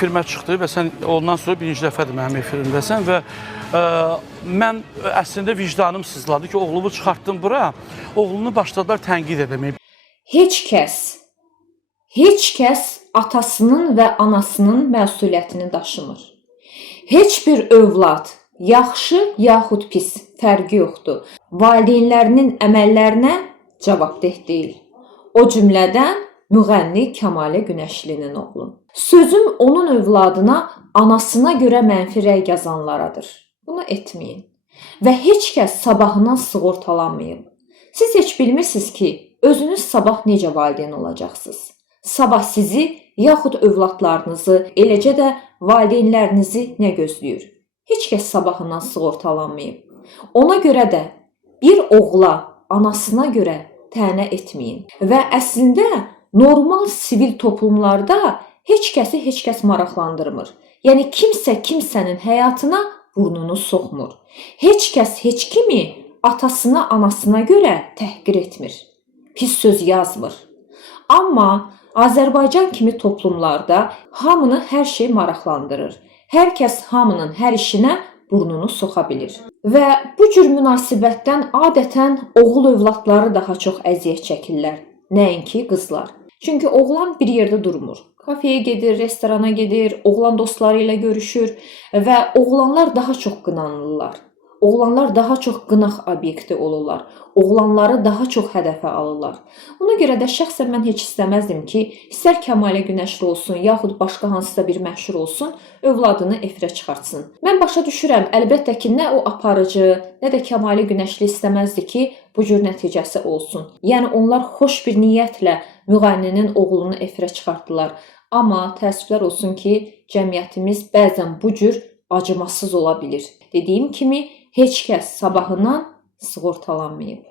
efirimə çıxdı və sən ondan sonra birinci dəfədir mənim efirimdəsən və mən əslində vicdanım sızladı ki, oğlumu çıxartdım bura, oğlunu başladılar tənqid edəməyə. Heç kəs atasının və anasının məsuliyyətini daşımır. Heç bir övlad yaxşı yaxud pis fərqi yoxdur. Valideynlərinin əməllərinə cavabdeh deyil. O cümlədən müğənni Kəmalə Günəşlinin oğlu. Sözüm onun övladına anasına görə mənfi rəy yazanlaradır. Bunu etməyin. Və heç kəs sabahından sığortalanmayıb. Siz heç bilmirsiniz ki, özünüz sabah necə valideyn olacaqsınız. Sabah sizi yaxud övladlarınızı, eləcə də valideynlərinizi nə gözləyir? Heç kəs sabahından sığortalanmayıb. Ona görə də bir oğla anasına görə tənə etməyin. Və əslində normal sivil toplumlarda heç kəs maraqlandırmır. Yəni kimsə kimsənin həyatına burnunu soxmur. Heç kəs heç kimi atasına, anasına görə təhqir etmir. Pis söz yazmır. Amma Azərbaycan kimi toplumlarda hamını hər şey maraqlandırır. Hər kəs hamının hər işinə burnunu soxa bilir. Və bu cür münasibətdən adətən oğul övladları daha çox əziyyət çəkirlər, nəinki qızlar. Çünki oğlan bir yerdə durmur. Kafeyə gedir, restorana gedir, oğlan dostları ilə görüşür və oğlanlar daha çox qınanırlar. Oğlanlar daha çox qınaq obyekti olurlar. Oğlanları daha çox hədəfə alırlar. Ona görə də şəxsən mən heç istəməzdim ki, istər Kəmalə Günəşli olsun, yaxud başqa hansısa bir məşhur olsun, övladını efirə çıxartsın. Mən başa düşürəm, əlbəttə ki, nə o aparıcı, nə də Kəmalə Günəşli istəməzdi ki, bu cür nəticəsi olsun. Yəni onlar xoş bir niyyətlə müğənninin oğlunu efirə çıxartdılar. Amma təəssüflər olsun ki, cəmiyyətimiz bəzən bu cür acımasız ola bilir. Dediyim kimi, heç kəs sabahından sığortalanmayıb.